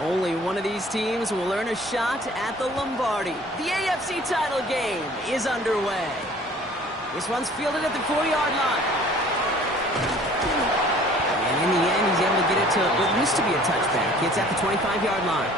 Only one of these teams will earn a shot at the Lombardi. The AFC title game is underway. This one's fielded at the 4-yard line. And in the end, he's able to get it to what used to be a touchback. It's at the 25-yard line.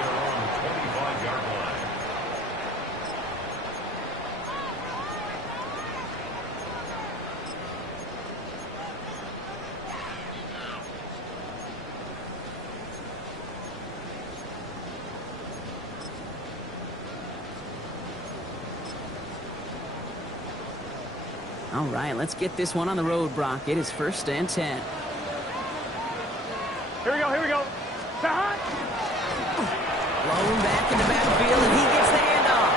All right, let's get this one on the road, Brock. It is 1st and 10. Here we go, here we go. Blown back in the backfield, and he gets the handoff.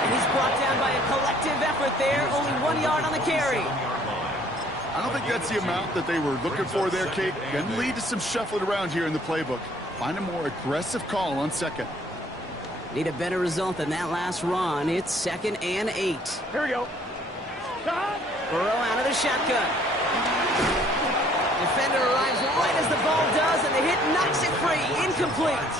And he's brought down by a collective effort there. Only 1 yard on the carry. I don't think that's the amount that they were looking for there, Kate. Can lead to some shuffling around here in the playbook. Find a more aggressive call on second. Need a better result than that last run. It's 2nd and 8. Here we go. Burrow out of the shotgun. Defender arrives right as the ball does, and the hit knocks it free. Incomplete.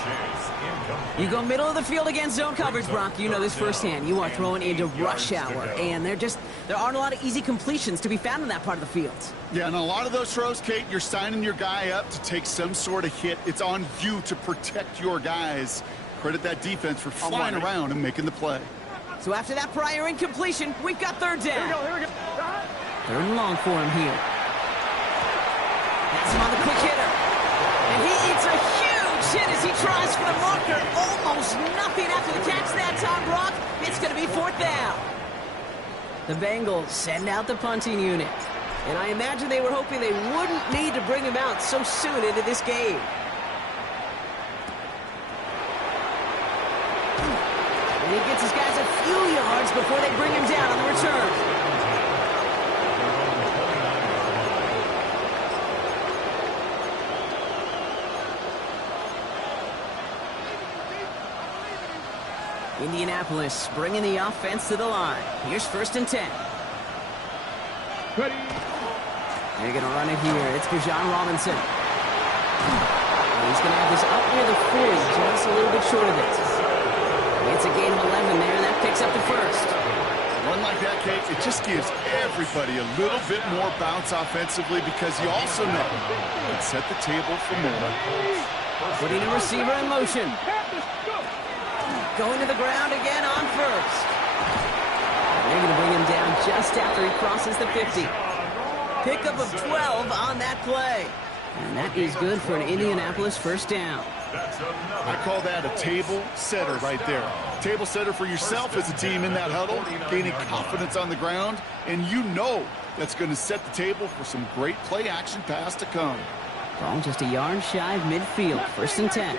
You go middle of the field against zone coverage, Brock. You know this firsthand. You are throwing into rush hour, and there aren't a lot of easy completions to be found in that part of the field. Yeah, and a lot of those throws, Kate, you're signing your guy up to take some sort of hit. It's on you to protect your guys. Credit that defense for flying around and making the play. So after that prior incompletion, we've got 3rd down. Here we go, here we go. 3rd and long for him here. That's him on the quick hitter. And he eats a huge hit as he tries for the marker. Almost nothing after the catch that time, Brock. It's going to be 4th down. The Bengals send out the punting unit. And I imagine they were hoping they wouldn't need to bring him out so soon into this game. And he gets his guys a few yards before they bring him down on the return. Indianapolis bringing the offense to the line. Here's 1st and 10. Ready. They're going to run it here. It's Bijan Robinson. He's going to have this up near the 40, just a little bit short of it. It's a gain of 11 there, and that picks up the 1st. One like that, Kate, it just gives everybody a little bit more bounce offensively because you also know you can set the table for more. Putting a receiver in motion. Going to the ground again on 1st. They're going to bring him down just after he crosses the 50. Pickup of 12 on that play. And that is good for an Indianapolis 1st down. I call that a table setter right there. Table setter for yourself as a team in that huddle, gaining confidence on the ground, and you know that's going to set the table for some great play action pass to come. Ball just a yard shy of midfield, 1st and 10.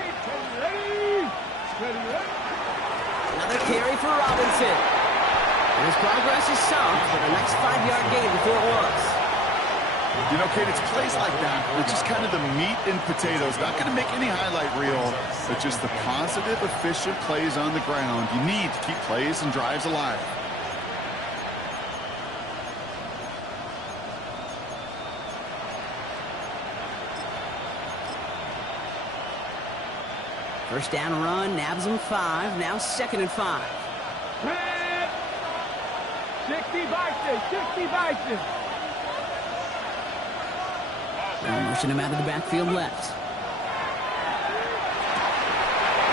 Another carry for Robinson. And his progress is soft for the next 5-yard gain before it was. You know, Kate, it's plays like that. It's just kind of the meat and potatoes. Not going to make any highlight reel, but just the positive, efficient plays on the ground. You need to keep plays and drives alive. First down run, nabs him 5. Now 2nd and 5. 60 Bison, 60 Bison. Motion him out of the backfield left.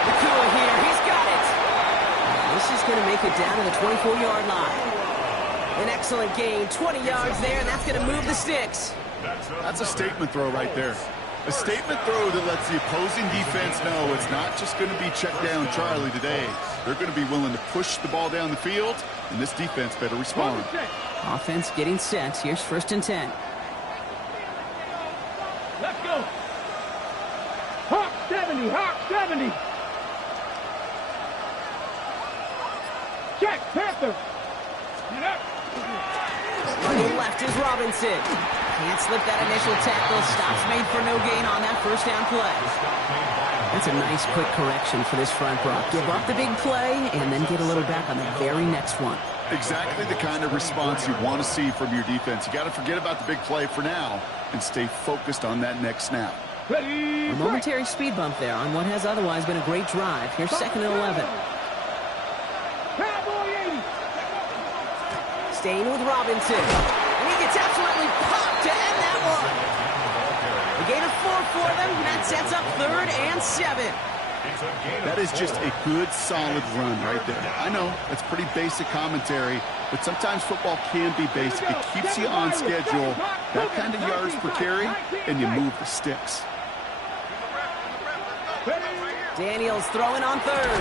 Nakua here, he's got it. This is going to make it down to the 24-yard line. An excellent gain, 20 yards there, and that's going to move the sticks. That's a statement throw right there. A statement throw that lets the opposing defense know it's not just going to be check down Charlie today. They're going to be willing to push the ball down the field, and this defense better respond. Offense getting set. Here's 1st and 10. Let's go. Hawk 70, Hawk 70. Check, Panther. Get up. Running left is Robinson. Can't slip that initial tackle. Stops made for no gain on that 1st down play. That's a nice quick correction for this front, Brock. Give up the big play and then get a little back on the very next one. Exactly the kind of response you want to see from your defense. You got to forget about the big play for now and stay focused on that next snap. Ready, A momentary speed bump there on what has otherwise been a great drive. Here's 2nd and 11. Cowboy 80. Staying with Robinson. And he gets absolutely popped to end that one. A gain of 4 for them. That sets up 3rd and 7. That is just a good, solid run right there. I know, that's pretty basic commentary, but sometimes football can be basic. It keeps you on schedule, that kind of yards per carry, and you move the sticks. Daniels throwing on 3rd.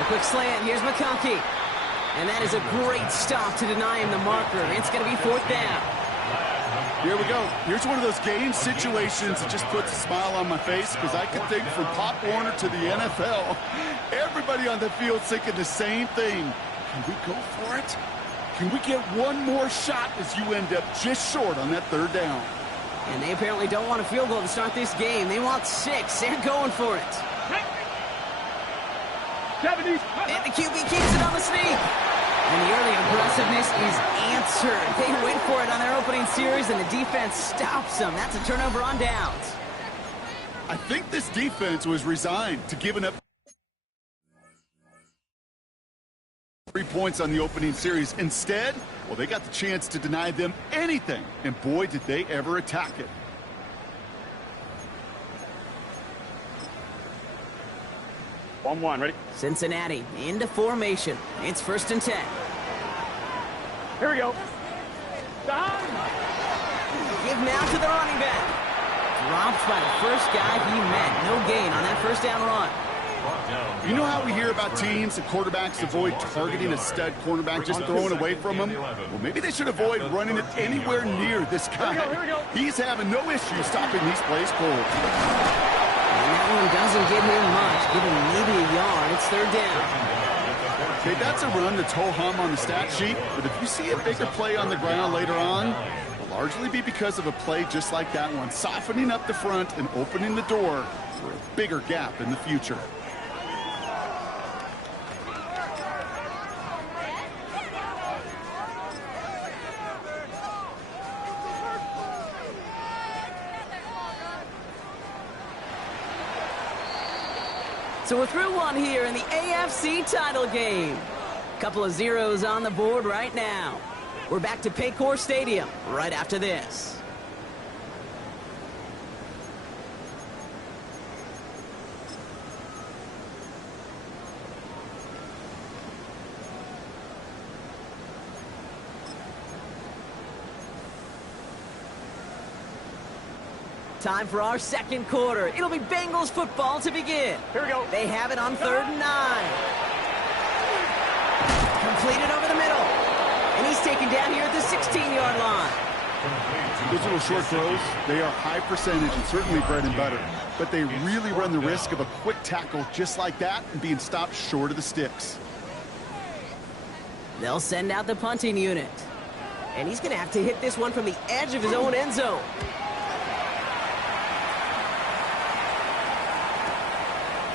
A quick slant. Here's McConkey. And that is a great stop to deny him the marker. It's going to be 4th down. Here we go. Here's one of those game situations that just puts a smile on my face because I can think from Pop Warner to the NFL. Everybody on the field thinking the same thing. Can we go for it? Can we get one more shot as you end up just short on that 3rd down? And they apparently don't want a field goal to start this game. They want 6. They're going for it. 70. And the QB keeps it on the sneak. And the early aggressiveness is answered. They went for it on their opening series, and the defense stops them. That's a turnover on downs. I think this defense was resigned to giving up 3 points on the opening series. Instead, well, they got the chance to deny them anything, and boy, did they ever attack it. One, ready? Cincinnati into formation. It's 1st and 10. Here we go. Give now to the running back. Dropped by the first guy he met. No gain on that 1st down run. You know how we hear about teams and quarterbacks avoid targeting a stud cornerback, just throwing away from him? Well, maybe they should avoid running it anywhere near this guy. He's having no issue stopping these plays cold. And that one doesn't give him much. Give him maybe a yard. It's 3rd down. Okay, that's a run that's ho-hum on the stat sheet, but if you see a bigger play on the ground later on, it'll largely be because of a play just like that one, softening up the front and opening the door for a bigger gap in the future. So we're through one here in the AFC title game. Couple of zeros on the board right now. We're back to Paycor Stadium right after this. Time for our 2nd quarter. It'll be Bengals football to begin. Here we go. They have it on 3rd and 9. Completed over the middle. And he's taken down here at the 16-yard line. Those little short throws, they are high percentage and certainly bread and butter. But they really run the risk of a quick tackle just like that and being stopped short of the sticks. They'll send out the punting unit. And he's going to have to hit this one from the edge of his own end zone.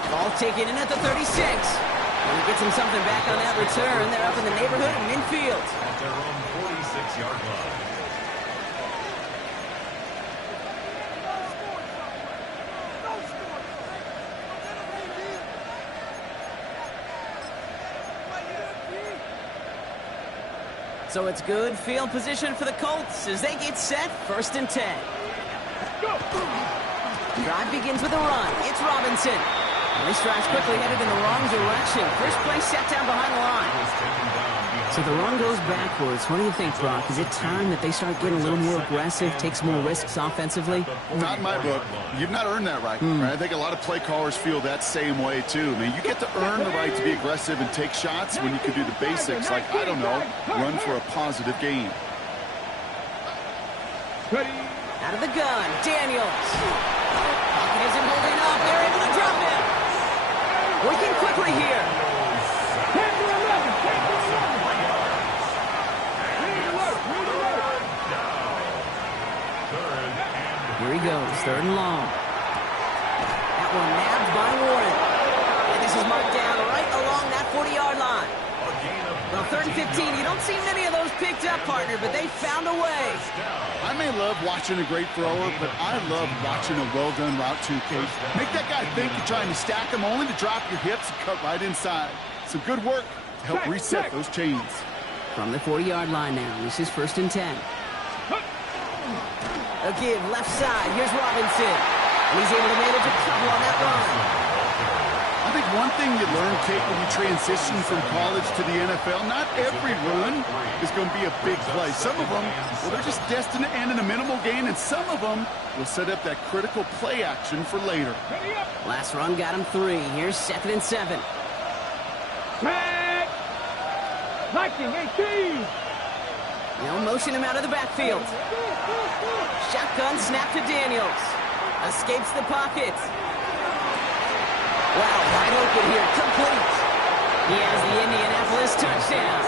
Ball taken in at the 36. And he gets him something back on that return. They're up in the neighborhood of midfield. At their own 46-yard line. So it's good field position for the Colts as they get set. 1st and 10. Drive begins with a run. It's Robinson. And this drive's quickly headed in the wrong direction. First play set down behind the line. So the run goes backwards. What do you think, Brock? Is it time that they start getting a little more aggressive, take some more risks offensively? Not in my book. You've not earned that right. Right? I think a lot of play callers feel that same way, too. I mean, you get to earn the right to be aggressive and take shots when you can do the basics, like, I don't know, run for a positive gain. Out of the gun, Daniels. Pocket isn't holding up. They're able to drop him. Working quickly here. Here he goes, 3rd and long. That one nabbed by Warren. And this is marked down right along that 40-yard line. The 3rd and 15. You don't see many of those picked up, partner, but they found a way. I may love watching a great thrower, but I love watching a well-done route too, Kate. Make that guy think you're trying to stack him only to drop your hips and cut right inside. Some good work to help reset those chains. From the 40-yard line now, this is 1st and 10. A give left side. Here's Robinson. And he's able to manage a couple on that run. I think one thing you learn, Kate, when you transition from college to the NFL, not every run is going to be a big play. Some of them, well, they're just destined to end in a minimal gain, and some of them will set up that critical play action for later. Last run got him 3. Here's 2nd and 7. Tag! 1918! They'll motion him out of the backfield. Shotgun snap to Daniels. Escapes the pocket. Wow, wide open here, complete. He has the Indianapolis touchdown.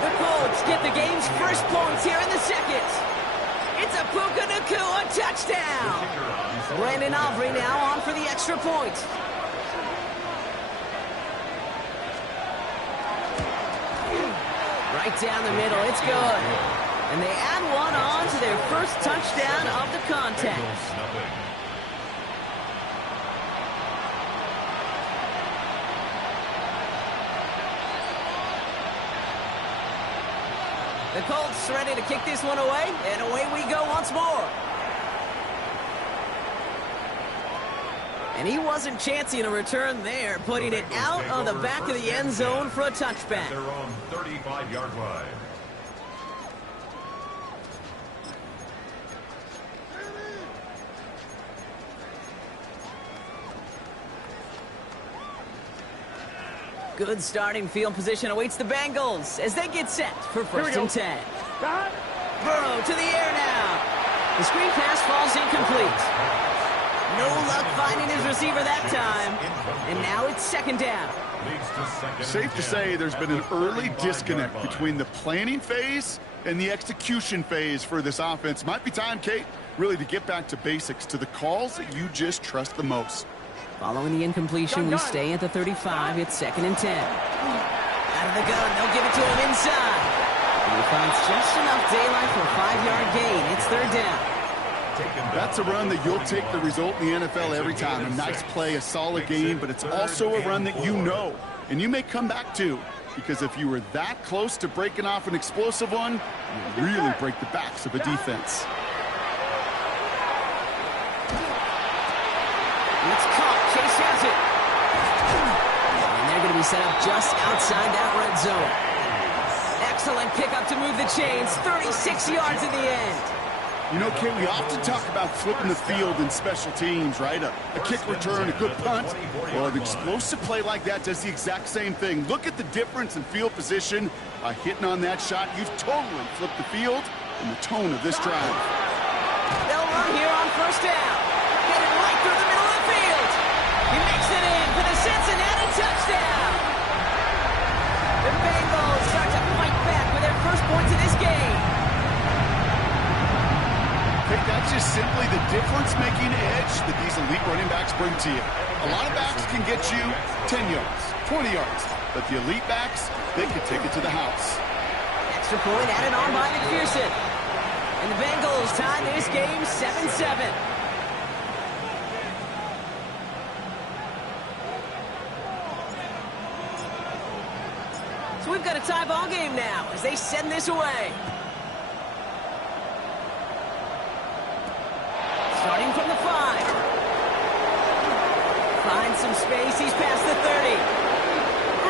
The Colts get the game's first points here in the second. It's a Puka Nacua touchdown. Brandon Aubrey now on for the extra point. Right down the middle, it's good. And they add one on to their first touchdown of the contest. The Colts ready to kick this one away, and away we go once more. And he wasn't chancing a return there, putting it out on the back of the end zone for a touchback. Their own 35-yard line. Good starting field position awaits the Bengals as they get set for 1st and 10. Burrow to the air now. The screen pass falls incomplete. No luck finding his receiver that time. And now it's 2nd down. Safe to say there's been an early disconnect between the planning phase and the execution phase for this offense. Might be time, Kate, really to get back to basics, to the calls that you just trust the most. Following the incompletion, we stay at the 35. It's 2nd and 10. Out of the gun, they'll give it to him inside. And he finds just enough daylight for a 5-yard gain. It's 3rd down. That's a run that you'll take the result in the NFL every time. A nice play, a solid game, but it's also a run that you know, and you may come back to, because if you were that close to breaking off an explosive one, you really break the backs of a defense. It's caught. Chase has it. And they're going to be set up just outside that red zone. Excellent pickup to move the chains. 36 yards in the end. You know, Kate, we often talk about flipping the field in special teams, right? A kick return, a good punt. Well, an explosive play like that does the exact same thing. Look at the difference in field position. By hitting on that shot, you've totally flipped the field and the tone of this drive. They'll run here on 1st down. Get it right through the middle of the field. He makes it in for the Cincinnati touchdown. The Bengals start to fight back with their first points in this game. That's just simply the difference-making edge that these elite running backs bring to you. A lot of backs can get you 10 yards, 20 yards, but the elite backs, they can take it to the house. Extra point added on by McPherson. And the Bengals tie this game 7-7. So we've got a tie ball game now as they send this away. Starting from the 5. Finds some space. He's past the 30.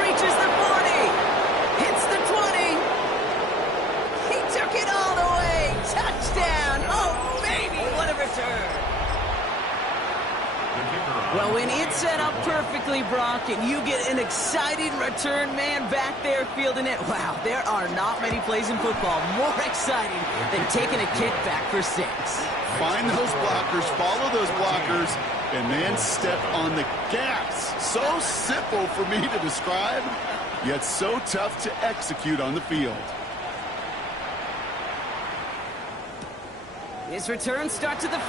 Reaches the 40. Hits the 20. He took it all the way. Touchdown. Oh, baby. What a return. Well, when it's set up perfectly, Brock, and you get an exciting return man back there fielding it, wow, there are not many plays in football more exciting than taking a kick back for 6. Find those blockers, follow those blockers, and then step on the gas. So simple for me to describe, yet so tough to execute on the field. His return starts at the 5.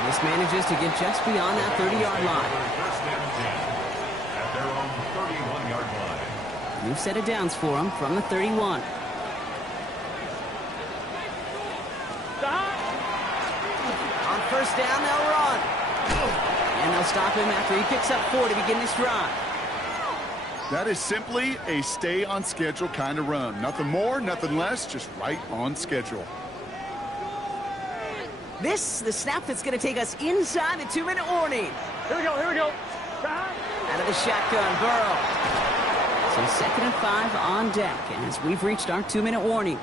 Smith manages to get just beyond that 30-yard line. 31-yard line. New set of downs for them from the 31. On first down, they'll run. And they'll stop him after he picks up 4 to begin this drive. That is simply a stay on schedule kind of run. Nothing more, nothing less, just right on schedule. This, the snap that's going to take us inside the 2-minute warning. Here we go, here we go. Out of the shotgun, Burrow. So 2nd and 5 on deck as we've reached our 2-minute warning.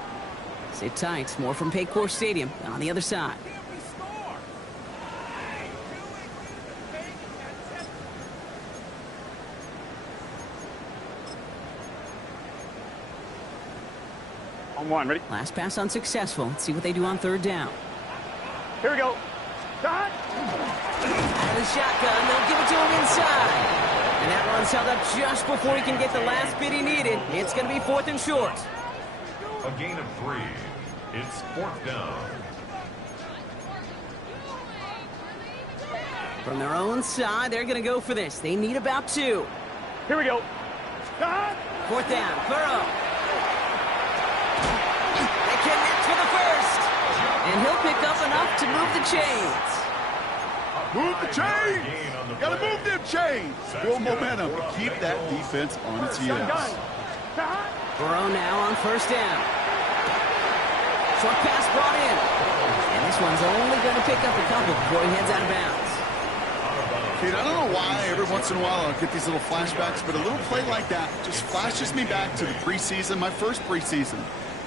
Sit tight, more from Paycor Stadium on the other side. On 1, ready? Last pass unsuccessful. Let's see what they do on 3rd down. Here we go. Shot. Out of the shotgun, they'll give it to him inside. And that one's held up just before he can get the last bit he needed. It's going to be 4th and short. A gain of 3. It's 4th down. From their own side, they're going to go for this. They need about 2. Here we go. Shot. 4th down, Burrow. They connect for the first. And he'll pick up enough to move the chains. Move the chains! Gotta move them chains! Build momentum. Keep that defense on its heels. Burrow now on 1st down. Short pass brought in. And this one's only going to pick up a couple before he heads out of bounds. Kate, I don't know why every once in a while I'll get these little flashbacks, but a little play like that just flashes me back to the preseason, my first preseason.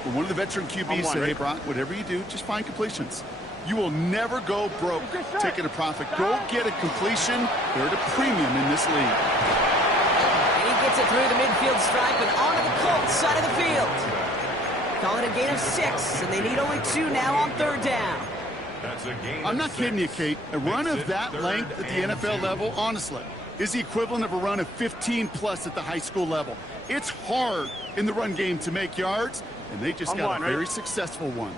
When one of the veteran QBs said, hey, Brock, whatever you do, just find completions. You will never go broke taking a profit. Go get a completion. They're at a premium in this league. And he gets it through the midfield stripe and onto the Colts side of the field. Call it a gain of 6, and they need only 2 now on 3rd down. That's a gain I'm of not kidding you, 6. Kate. A run Makes of it that 3rd length at the and NFL 2. level, honestly, is the equivalent of a run of 15-plus at the high school level. It's hard in the run game to make yards, and they just got a very successful one.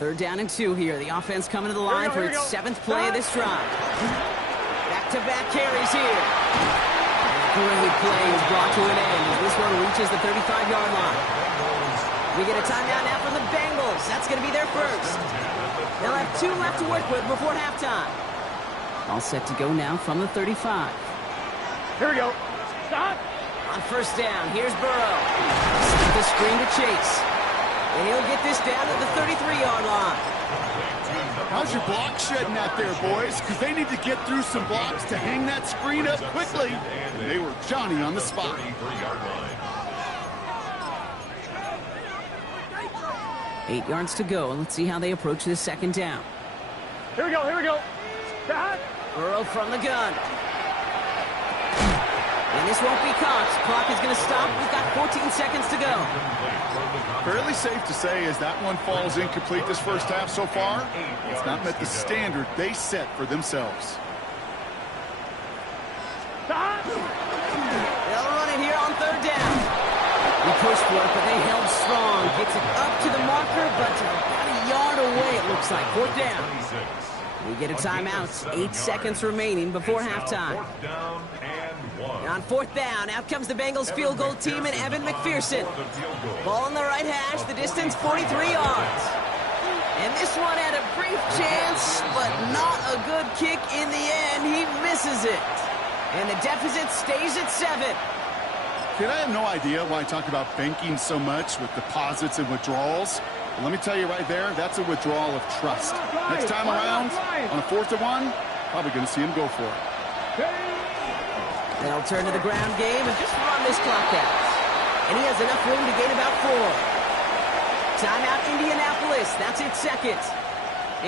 3rd down and 2 here. The offense coming to the line for its 7th play of this drive. Back-to-back carries here. Great play is brought to an end as this one reaches the 35-yard line. We get a timeout now from the Bengals. That's going to be their first. They'll have 2 left to work with before halftime. All set to go now from the 35. Here we go. Stop. On 1st down, here's Burrow. The screen to Chase. And he'll get this down to the 33-yard line. How's your block shedding out there, boys? Because they need to get through some blocks to hang that screen up quickly. And they were Johnny on the spot. 33-yard line. 8 yards to go. Let's see how they approach this 2nd down. Here we go, here we go. Shot. Burrow from the gun. And this won't be caught. Clock is going to stop. We've got 14 seconds to go. Fairly safe to say as that one falls incomplete this first half so far, it's not met the standard they set for themselves. Shot. They'll run it here on 3rd down. We pushed for it, but they held strong. Gets it up to the marker, but about a yard away, it looks like. 4th down. 26. We get a timeout. 8 seconds remaining before halftime. 4th down and 1. And on 4th down, out comes the Bengals field goal team and Evan McPherson. Ball on the right hash, the distance 43 yards. And this one had a brief chance, but not a good kick in the end. He misses it. And the deficit stays at 7. Kid, I have no idea why I talk about banking so much with deposits and withdrawals. But let me tell you right there, that's a withdrawal of trust. Next time around, on a 4th and 1, probably going to see him go for it. They'll turn to the ground game and just run this clock out. And he has enough room to gain about 4. Timeout Indianapolis. That's its 2nd.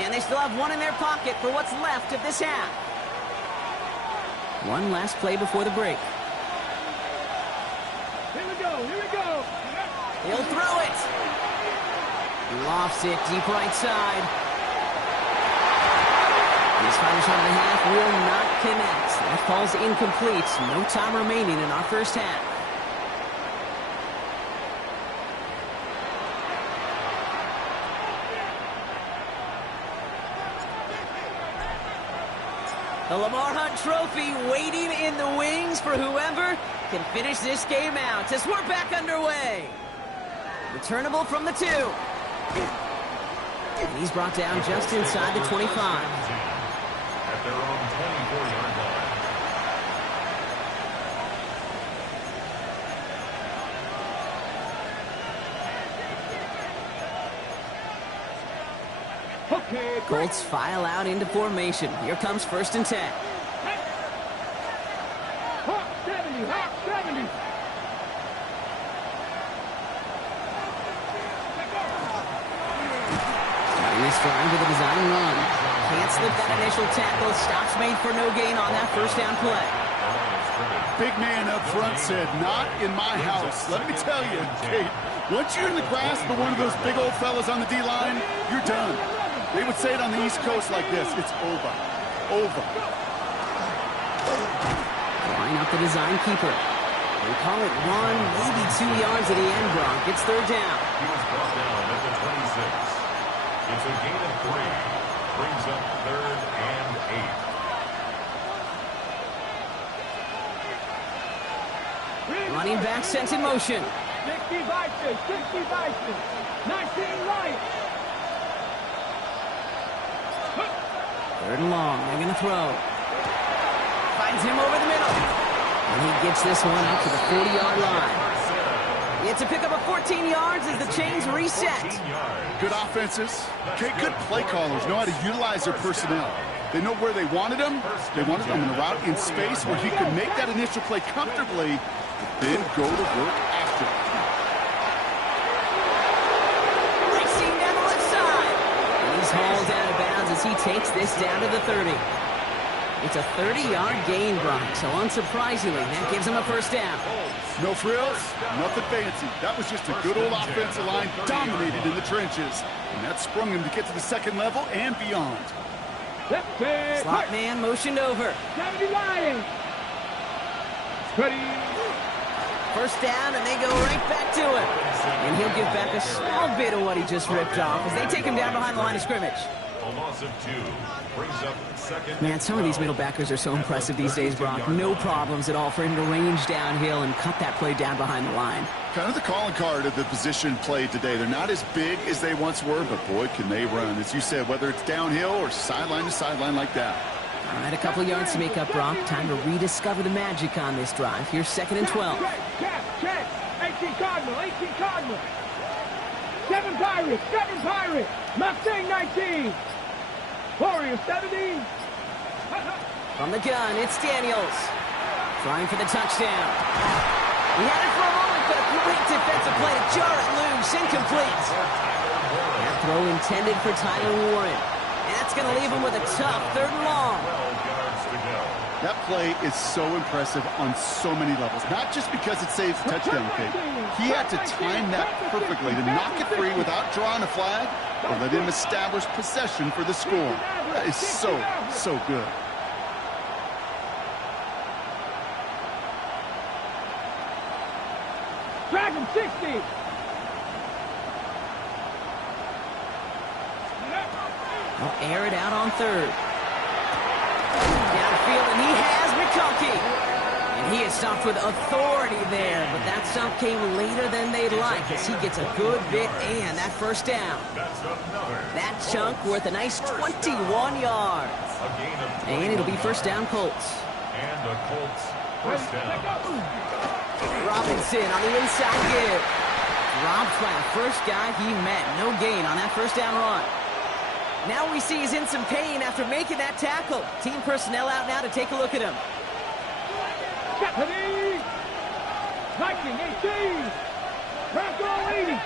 And they still have 1 in their pocket for what's left of this half. One last play before the break. Here we go, here we go. He'll throw it. Lofts it deep right side. This final shot of the half will not connect. That falls incomplete. No time remaining in our first half. The Lamar Hunt Trophy waiting in the wings for whoever can finish this game out as we're back underway. Returnable from the 2. And he's brought down just inside the 25. At their own 24-yard line. Colts file out into formation. Here comes 1st and 10. Hawk 70, Hawk 70. Starting this drive with a design run. Can't slip that initial tackle. Stops made for no gain on that 1st down play. Big man up front said, not in my house. Let me tell you, Kate, once you're in the grasp of one of those big old fellas on the D-line, you're done. They would say it on the East Coast like this, it's over. Over. Line up the design keeper. They call it 1, maybe 2 yards at the end, Gronk. It's 3rd down. He was brought down at the 26. It's a gain of 3. Brings up 3rd and 8. Running back sent in motion. 60 Vikings, 60 Vikings. 19 Lions. 3rd and long. They're going to throw. Finds him over the middle. And he gets this one up to the 40-yard line. It's a pickup of 14 yards as the chains reset. Good offenses. Okay, good play callers know how to utilize their personnel. They know where they wanted them. They wanted them in a route in space where he could make that initial play comfortably, but then go to work after. Racing down the left side. And he's hauled out of bounds as he takes this down to the 30. It's a 30-yard gain, Brock, so unsurprisingly, that gives him a 1st down. No frills, nothing fancy. That was just a good old offensive line dominated in the trenches. And that sprung him to get to the 2nd level and beyond. Slot man motioned over. 70 Lions. Ready. 1st down, and they go right back to him. And he'll give back a small bit of what he just ripped off as they take him down behind the line of scrimmage. A loss of 2. Brings up 2nd. Man, some of these middle backers are so impressive these days, Brock. No problems at all for him to range downhill and cut that play down behind the line. Kind of the calling card of the position played today. They're not as big as they once were, but boy, can they run. As you said, whether it's downhill or sideline to sideline like that. All right, a couple of yards to make up, Brock. Time to rediscover the magic on this drive. Here's 2nd and 12. Check. 18 Cardinal, 18 Cardinal. 7 Pirates, 7 Pirates. Mustang 19. Warrior 70. From the gun, it's Daniels. Trying for the touchdown. He had it for a moment, but a great defensive play to jar it loose. Incomplete. That throw intended for Tyler Warren. And that's going to leave him with a tough 3rd and long. 12 yards to go. That play is so impressive on so many levels. Not just because it saves a touchdown kick. He had to time that perfectly to knock it free without drawing a flag or let him establish possession for the score. That is so good. Dragon 60. He'll air it out on 3rd. Downfield, and he has McConkey. And he is stopped with authority there, but that stop came later than they'd like as he gets a good bit and that 1st down. That chunk worth a nice 21 yards. And it'll be 1st down Colts. And the Colts 1st down. Robinson on the inside give. Robbed by the first guy he met. No gain on that 1st down run. Now we see he's in some pain after making that tackle. Team personnel out now to take a look at him. Stephanie! Viking 18! Bronco 80!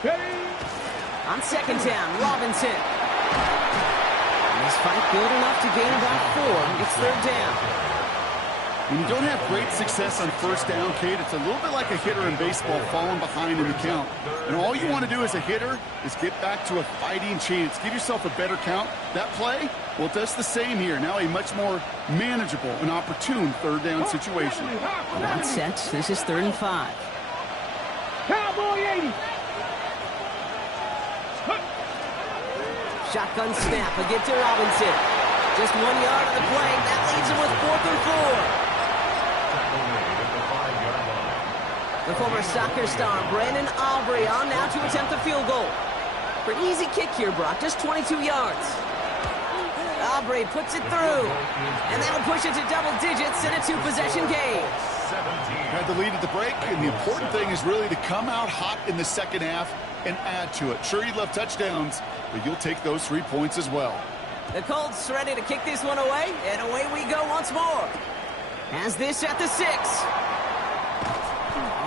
Steady! On 2nd down, Robinson. And his fight good enough to gain about 4. It's 3rd down. When you don't have great success on 1st down, Kate, it's a little bit like a hitter in baseball falling behind in the count. And all you want to do as a hitter is get back to a fighting chance. Give yourself a better count. That play, well, that's the same here. Now a much more manageable and opportune 3rd down situation. That's set. This is 3rd and 5. Cowboy 80! Shotgun snap again to Robinson. Just 1 yard on the play. That leaves him with 4th and 4. Tackle made at the 5-yard line. The former soccer star, Brandon Aubrey, on now to attempt the field goal. For an easy kick here, Brock, just 22 yards. Aubrey puts it through, and that'll push it to double digits in a 2-possession game. 17. Had the lead at the break, and the important thing is really to come out hot in the second half and add to it. Sure, you'd love touchdowns, but you'll take those 3 points as well. The Colts ready to kick this one away, and away we go once more. Has this at the 6.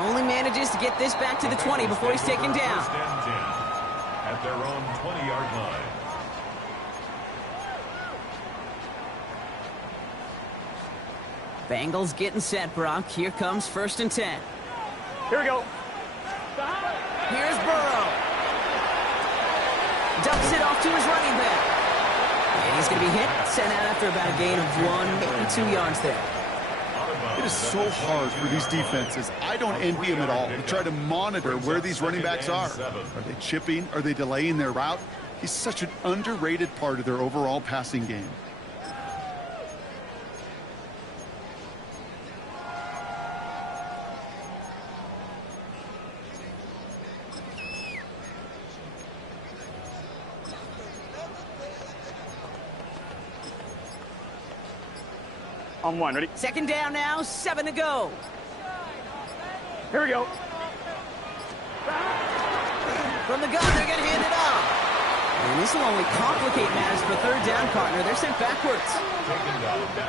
Only manages to get this back to the 20 before he's taken down. First and 10 at their own 20-yard line. Bengals getting set, Brock. Here comes 1st and 10. Here we go. Here's Burrow. Dumps it off to his running back. And he's going to be hit, sent out after about a gain of 1, maybe 2 yards there. It is so hard for these defenses. I don't envy them at all. To try to monitor where these running backs are. Are they chipping? Are they delaying their route? He's such an underrated part of their overall passing game. On 1, ready? 2nd down now, 7 to go. Here we go. From the gun, they're going to hand it off. And this will only complicate matters for 3rd down, partner. They're sent backwards.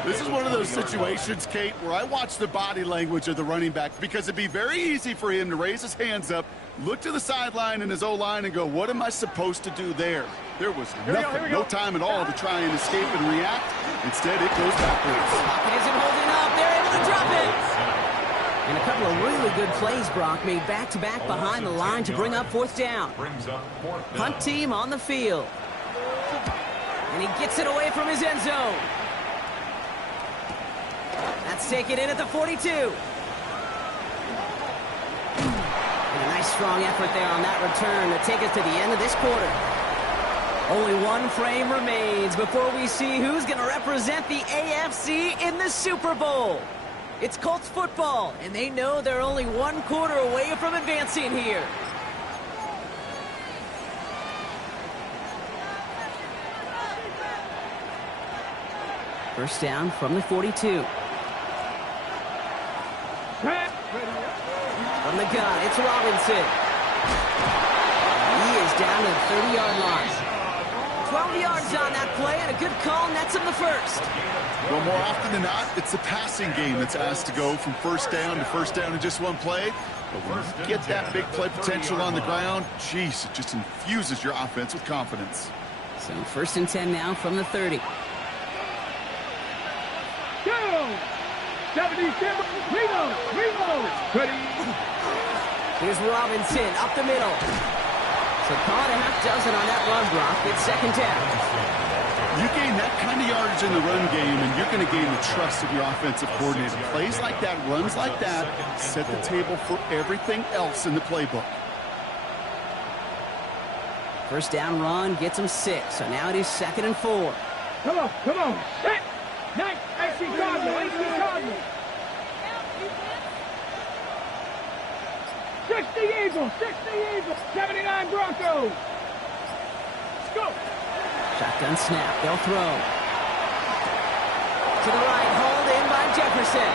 This is one of those situations, Kate, where I watch the body language of the running back because it'd be very easy for him to raise his hands up, look to the sideline in his O-line and go, what am I supposed to do there? There was nothing, no time at all to try and escape and react. Instead, it goes backwards. Pocket isn't holding up. They're able to drop it. And a couple of really good plays, Brock, made back-to-back behind the line to bring up 4th down. Punt team on the field. And he gets it away from his end zone. That's taken in at the 42. And a nice strong effort there on that return to take us to the end of this quarter. Only 1 frame remains before we see who's going to represent the AFC in the Super Bowl. It's Colts football, and they know they're only 1 quarter away from advancing here. First down from the 42. From the gun, it's Robinson. He is down to the 30-yard line. 12 yards on that play, and a good call nets him the 1st. Well, more often than not, it's the passing game that's asked to go from 1st down to 1st down in just 1 play. But when you get that big play potential on the ground, geez, it just infuses your offense with confidence. So 1st and 10 now from the 30. Go! 77. Reload. Ready. Here's Robinson up the middle. So call it a half dozen on that run, Brock. It's 2nd down. You gain that kind of yardage in the run game, and you're going to gain the trust of your offensive coordinator. Plays like that, runs like that, set the table for everything else in the playbook. First down run gets him 6. So now it is 2nd and 4. Come on. Set. Nice. AC Cardinal. 60 Eagles. 79 Broncos. Let's go. Shotgun snap. They'll throw. To the right. Hauled in by Jefferson.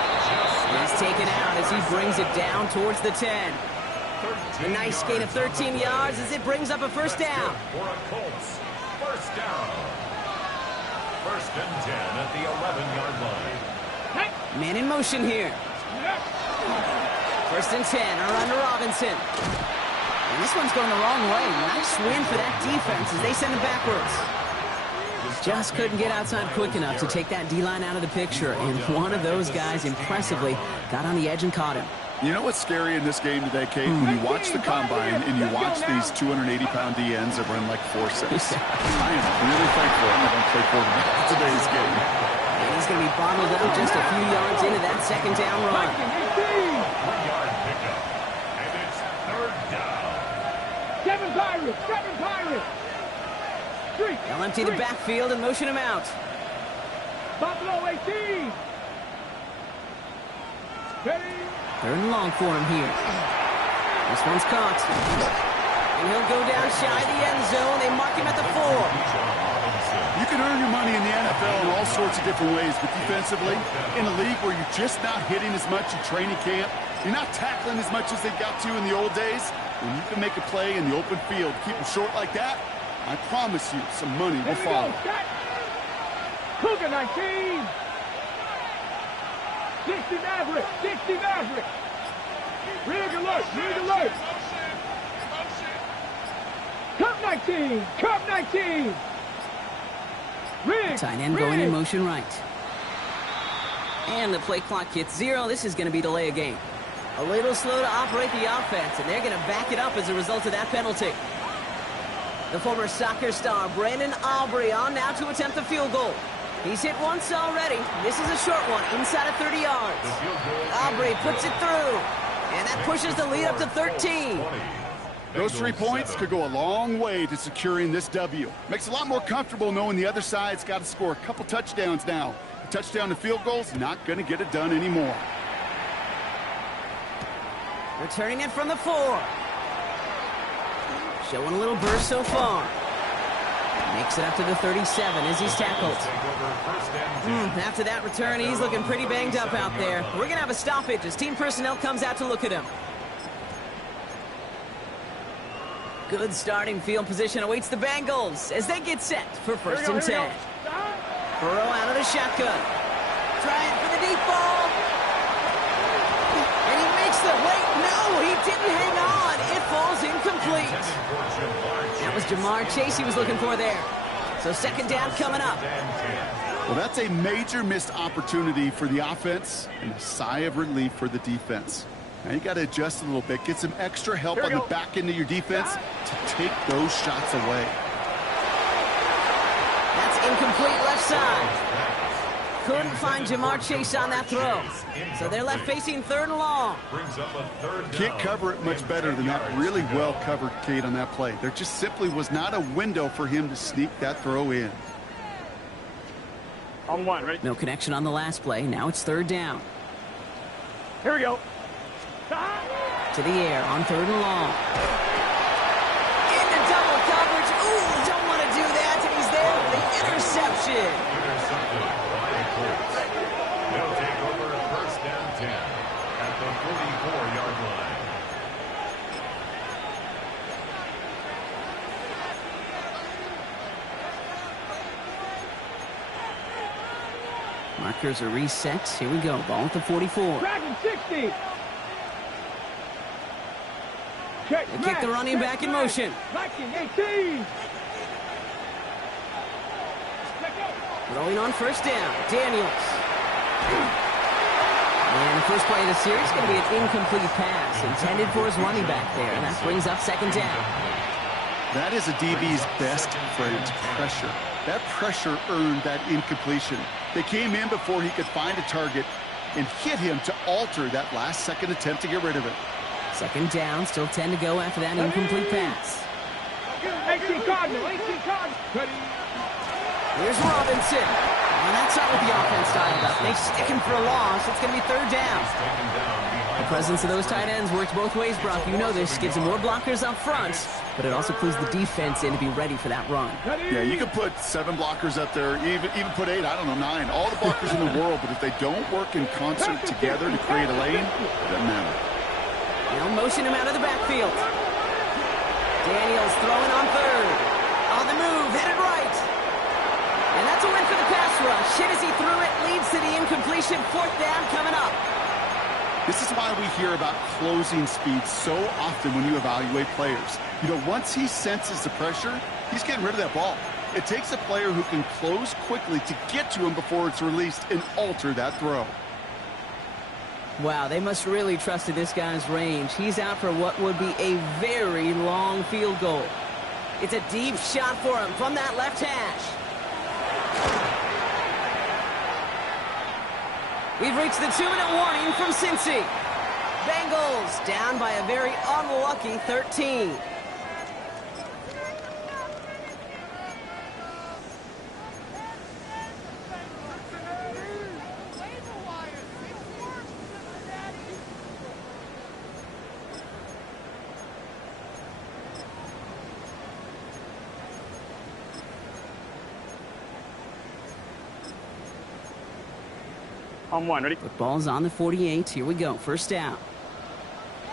He's taken out as he brings it down towards the 10. A nice gain of 13 yards as it brings up a 1st down. For a Colts. 1st down. 1st and 10 at the 11-yard line. Man in motion here. 1st and 10. A run to Robinson. And this one's going the wrong way. Nice win for that defense as they send it backwards. Just couldn't get outside quick enough to take that D-line out of the picture. And one of those guys impressively got on the edge and caught him. You know what's scary in this game today, Kate? When you watch the combine and you watch these 280-pound DNs that run like 4.6. I am really thankful I don't play quarterback in today's game. And he's going to be bottled up just a few yards into that 2nd down run. 3-yard pickup. And it's 3rd down. 7 Pirates. They'll empty the backfield and motion him out. Buffalo 18. Ready? Third and long for him here. This one's caught. And he'll go down shy of the end zone. They mark him at the 4. You can earn your money in the NFL in all sorts of different ways, but defensively, in a league where you're just not hitting as much in training camp, you're not tackling as much as they got to in the old days, when you can make a play in the open field, keep them short like that, I promise you some money will follow. Cougar 19. 60 Maverick. 60 Maverick. Rig alert. Rig alert. Cup 19. Cup 19. Rig. Tight end going in motion right. And the play clock hits 0. This is going to be delay a game. A little slow to operate the offense, and they're going to back it up as a result of that penalty. The former soccer star, Brandon Aubrey, on now to attempt the field goal. He's hit once already. This is a short one, inside of 30 yards. Aubrey puts it through, and that pushes the lead up to 13. Those 3 points could go a long way to securing this W. Makes it a lot more comfortable knowing the other side's got to score a couple touchdowns now. A touchdown to field goal's not going to get it done anymore. Returning it from the 4. Showing a little burst so far. Makes it up to the 37 as he's tackled. After that return, he's looking pretty banged up out there. We're going to have a stoppage as team personnel comes out to look at him. Good starting field position awaits the Bengals as they get set for first and 10. Burrow out of the shotgun. Trying for the deep ball. And he makes the wait. No, he didn't hang on. It falls incomplete. That was Jamar Chase he was looking for there. So second down coming up. Well, that's a major missed opportunity for the offense and a sigh of relief for the defense. Now you got to adjust a little bit, get some extra help on the back end of your defense to take those shots away. That's incomplete left side. Couldn't find Jamar Chase on that throw. So they're left facing third and long. Can't cover it much better than that really well covered Cade on that play. There just simply was not a window for him to sneak that throw in. On 1, ready? No connection on the last play. Now it's third down. Here we go. To the air on third and long. Into double coverage. Ooh, don't want to do that. And he's there for the interception. They'll take over first and 10 at the 44-yard line. Markers are reset. Here we go. Ball at the 44. Dragon 60. Check, They kick the running back in motion. 18. Throwing on first down. Daniels. And the first play of the series is going to be an incomplete pass intended for his running back there. And that brings up second down. That is a DB's best friend, pressure. That pressure earned that incompletion. They came in before he could find a target and hit him to alter that last-second attempt to get rid of it. Second down, still 10 to go after that incomplete pass. 18 Cardinal. 18 Cardinal. Ready? Here's Robinson. And that's not what the offense dialed up. They stick him for a loss. It's going to be third down. The presence of those tight ends works both ways, Brock. You know this. Gives them more blockers up front, but it also clues the defense in to be ready for that run. Yeah, you can put 7 blockers up there, even put 8, I don't know, 9. All the blockers in the world, but if they don't work in concert together to create a lane, it doesn't matter. They'll motion him out of the backfield. Daniels throwing on third. On the move, headed right. And that's a win for the pass rush. Hit as he threw it, leads to the incompletion. Fourth down coming up. This is why we hear about closing speed so often when you evaluate players. You know, once he senses the pressure, he's getting rid of that ball. It takes a player who can close quickly to get to him before it's released and alter that throw. Wow, they must really trust in this guy's range. He's out for what would be a very long field goal. It's a deep shot for him from that left hash. We've reached the 2-minute warning from Cincy. Bengals down by a very unlucky 13. On one, ready? Football's on the 48. Here we go. First down.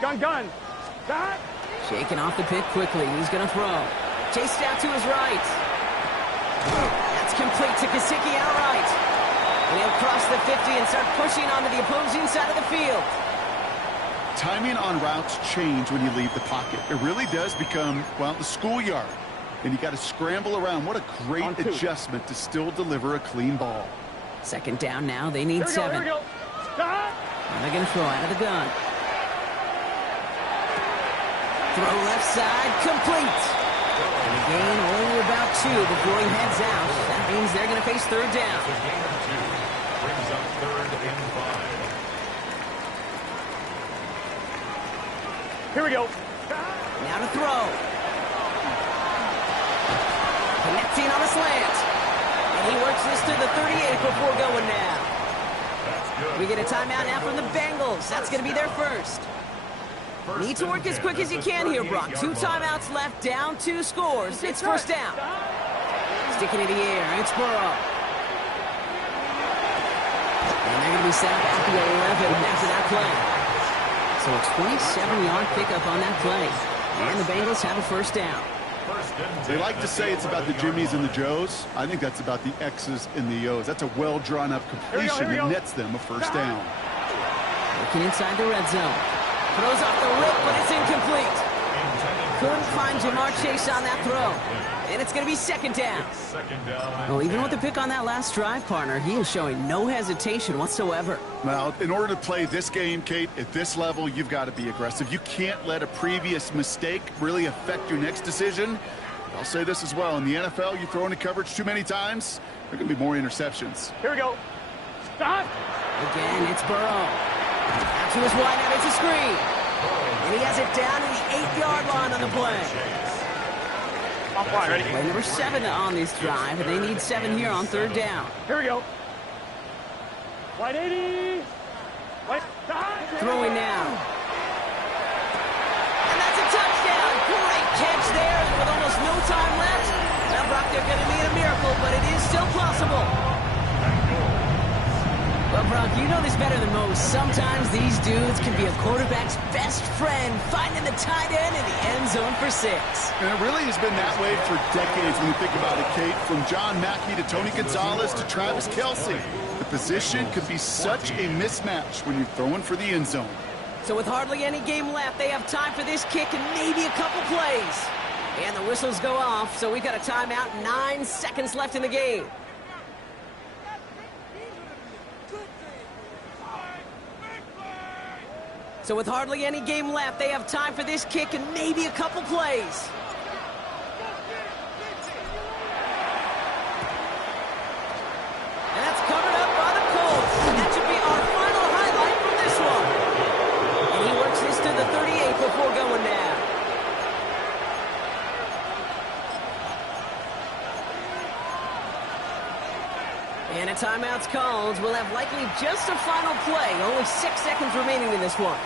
Gun. Stop. Shaking off the pick quickly. He's going to throw. Chased out to his right. That's complete to Gesicki outright. And he'll cross the 50 and start pushing onto the opposing side of the field. Timing on routes change when you leave the pocket. It really does become, well, the schoolyard. And you got to scramble around. What a great adjustment to still deliver a clean ball. Second down now. They need 7. Here we go. Stop. And they're going to throw out of the gun. Throw left side, complete. And a gain only about 2 before he heads out. That means they're going to face third down. The gain of 2 brings up 3rd and 5. Here we go. Now to throw. Connecting on a slant. And he works this to the 38 before going now. We get a timeout now from the Bengals. That's going to be their first. Need to work as quick as you can here, Brock. 2 timeouts left, down 2 scores. It's first down. Sticking in the air. It's Burrow. And they're going to be set up at the 11 after that play. So a 27-yard pickup on that play. And the Bengals have a first down. They like to say it's about the Jimmies and the Joes. I think that's about the X's and the O's. That's a well-drawn-up completion that nets them a first down. Looking inside the red zone. Throws off the rip, but it's incomplete. Couldn't find Jamar Chase on that throw. And it's going to be second down. Well, even with the pick on that last drive, partner, he is showing no hesitation whatsoever. Well, in order to play this game, Kate, at this level, you've got to be aggressive. You can't let a previous mistake really affect your next decision. I'll say this as well. In the NFL, you throw into coverage too many times, there are going to be more interceptions. Here we go. Stop. Again, it's Burrow. Out to his wide out, it's a screen. And he has it down to the 8-yard line on the play. Off line, ready? Play number 7 on this drive, and they need 7 here on third down. Here we go. Wide 80. Wide. Stop. Throwing now. And that's a touchdown. Great catch there with almost no time left. Now, Brock, they're going to need a miracle, but it is still possible. Well, Brock, you know this better than most. Sometimes these dudes can be a quarterback's best friend, finding the tight end in the end zone for 6. And it really has been that way for decades when you think about it, Kate. From John Mackey to Tony Gonzalez to Travis Kelce. The position could be such a mismatch when you're throwing for the end zone. So with hardly any game left, they have time for this kick and maybe a couple plays. And the whistles go off, so we've got a timeout, 9 seconds left in the game. So with hardly any game left, they have time for this kick and maybe a couple plays. And that's covered up by the Colts. That should be our final highlight from this one. And he works this to the 38 before going down. And a timeout's called. We'll have likely just a final play. Only 6 seconds remaining in this one.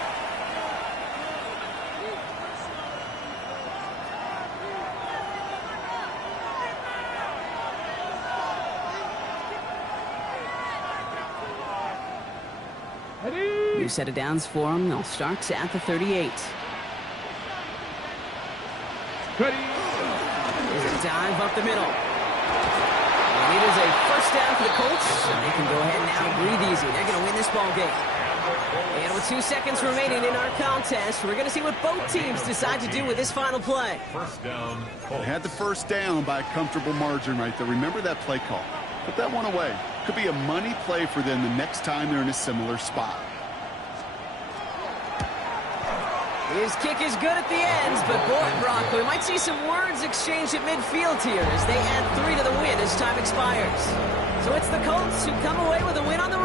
New set of downs for him. They'll start at the 38. Ready. There's a dive up the middle. And it is a first down for the Colts. And they can go ahead now and breathe easy. They're going to win this ball game. And with 2 seconds remaining in our contest, we're going to see what both teams decide to do with this final play. First down. They had the first down by a comfortable margin right there. Remember that play call. Put that one away. Could be a money play for them the next time they're in a similar spot. His kick is good at the ends, but boy, Brock, we might see some words exchanged at midfield here as they add 3 to the win as time expires. So it's the Colts who come away with a win on the road.